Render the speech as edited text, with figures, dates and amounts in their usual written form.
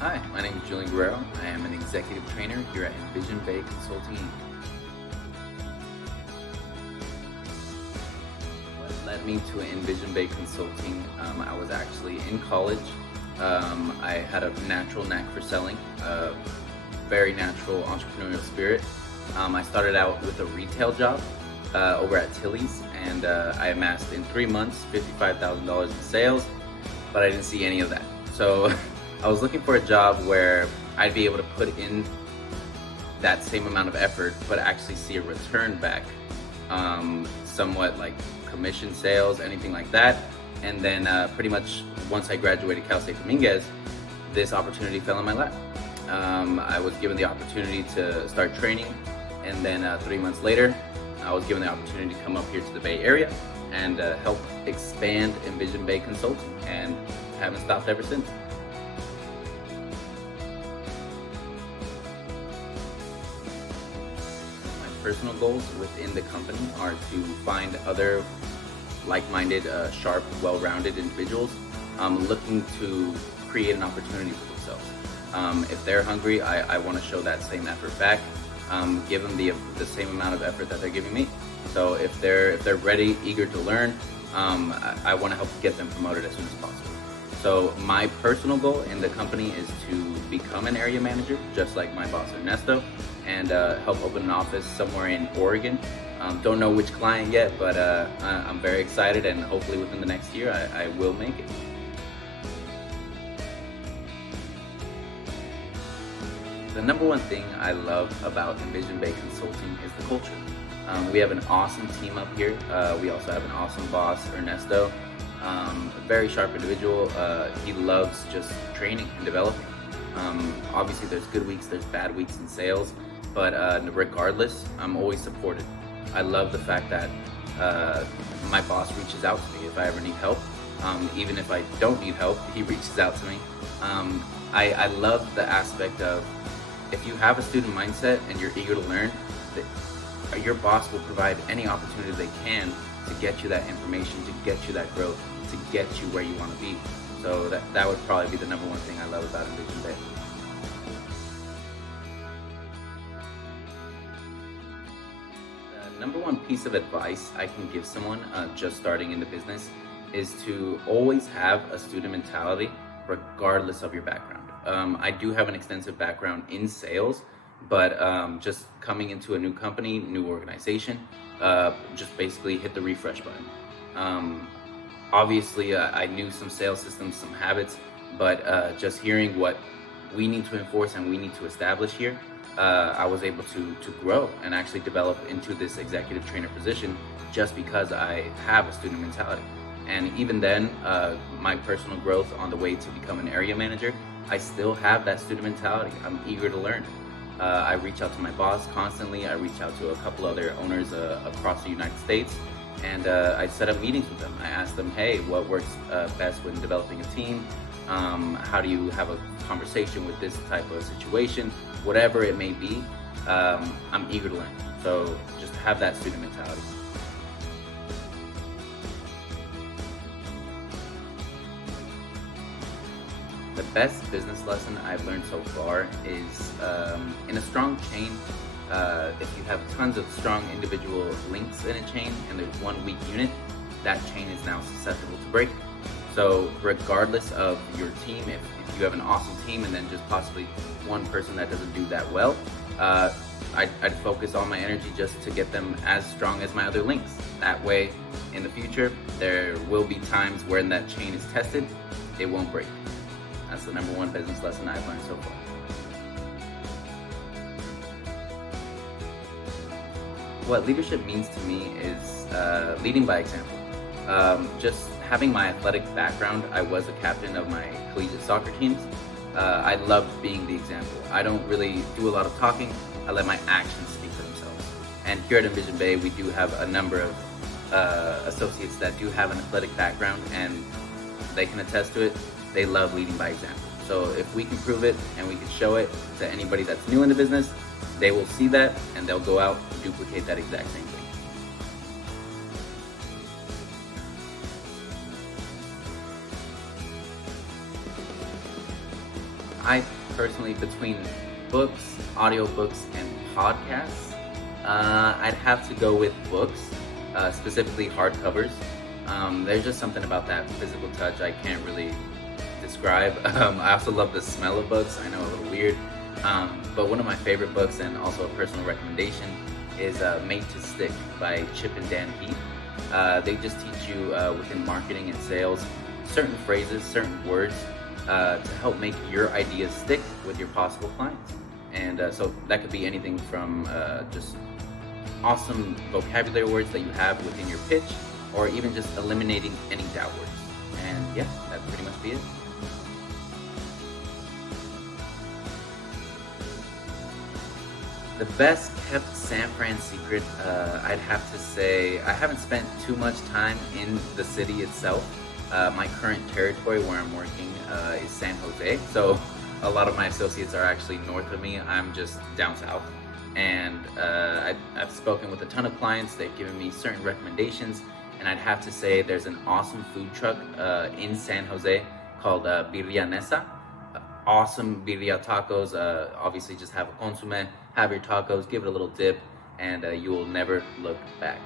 Hi, my name is Julian. I am an executive trainer here at Envision Bay Consulting Inc. What led me to Envision Bay Consulting? I was actually in college. I had a natural knack for selling, a very natural entrepreneurial spirit. I started out with a retail job over at Tilly's, and I amassed in 3 months $55,000 in sales, but I didn't see any of that. So I was looking for a job where I'd be able to put in that same amount of effort, but actually see a return back, somewhat like commission sales, anything like that. And then pretty much once I graduated Cal State Dominguez, this opportunity fell in my lap. I was given the opportunity to start training, and then 3 months later, I was given the opportunity to come up here to the Bay Area and help expand Envision Bay Consulting, and haven't stopped ever since. Personal goals within the company are to find other like-minded, sharp, well-rounded individuals looking to create an opportunity for themselves. If they're hungry, I want to show that same effort back, give them the same amount of effort that they're giving me. So if they're ready, eager to learn, I want to help get them promoted as soon as possible. So my personal goal in the company is to become an area manager, just like my boss Ernesto, and help open an office somewhere in Oregon. Don't know which client yet, but I'm very excited, and hopefully within the next year I will make it. The number one thing I love about Envision Bay Consulting is the culture. We have an awesome team up here. We also have an awesome boss, Ernesto. A very sharp individual. He loves just training and developing. Obviously there's good weeks, there's bad weeks in sales, but regardless, I'm always supported. I love the fact that my boss reaches out to me if I ever need help. Even if I don't need help, he reaches out to me. I love the aspect of, if you have a student mindset and you're eager to learn, that your boss will provide any opportunity they can to get you that information, to get you that growth, to get you where you want to be. So that would probably be the number one thing I love about Envision Bay. The number one piece of advice I can give someone just starting in the business is to always have a student mentality regardless of your background. I do have an extensive background in sales, but just coming into a new company, new organization, just basically hit the refresh button. Obviously, I knew some sales systems, some habits, but just hearing what we need to enforce and we need to establish here, I was able to grow and actually develop into this executive trainer position just because I have a student mentality. And even then, my personal growth on the way to become an area manager, I still have that student mentality. I'm eager to learn. I reach out to my boss constantly. I reach out to a couple other owners across the United States, and I set up meetings with them. I ask them, hey, what works best when developing a team? How do you have a conversation with this type of situation? Whatever it may be, I'm eager to learn. So just have that student mentality. The best business lesson I've learned so far is in a strong chain, if you have tons of strong individual links in a chain and there's one weak unit, that chain is now susceptible to break. So regardless of your team, if you have an awesome team and then just possibly one person that doesn't do that well, I'd focus all my energy just to get them as strong as my other links. That way, in the future, there will be times when that chain is tested, it won't break. That's the number one business lesson I've learned so far. What leadership means to me is leading by example. Just having my athletic background, I was a captain of my collegiate soccer teams. I loved being the example. I don't really do a lot of talking. I let my actions speak for themselves. And here at Envision Bay, we do have a number of associates that do have an athletic background, and they can attest to it. They love leading by example. So if we can prove it and we can show it to anybody that's new in the business, they will see that and they'll go out and duplicate that exact same thing. I personally, between books, audiobooks, and podcasts, I'd have to go with books, specifically hardcovers. There's just something about that physical touch I can't really describe. I also love the smell of books. I know, a little weird. But one of my favorite books, and also a personal recommendation, is Made to Stick by Chip and Dan Heath. They just teach you within marketing and sales certain phrases, certain words to help make your ideas stick with your possible clients. And so that could be anything from just awesome vocabulary words that you have within your pitch, or even just eliminating any doubt words. And yeah, that'd pretty much be it. The best kept San Fran secret, I'd have to say, I haven't spent too much time in the city itself. My current territory where I'm working is San Jose, so a lot of my associates are actually north of me. I'm just down south. And I've spoken with a ton of clients. They've given me certain recommendations, and I'd have to say there's an awesome food truck in San Jose called Birria Nesa. Awesome birria tacos. Obviously, just have a consomme, have your tacos, give it a little dip, and you will never look back.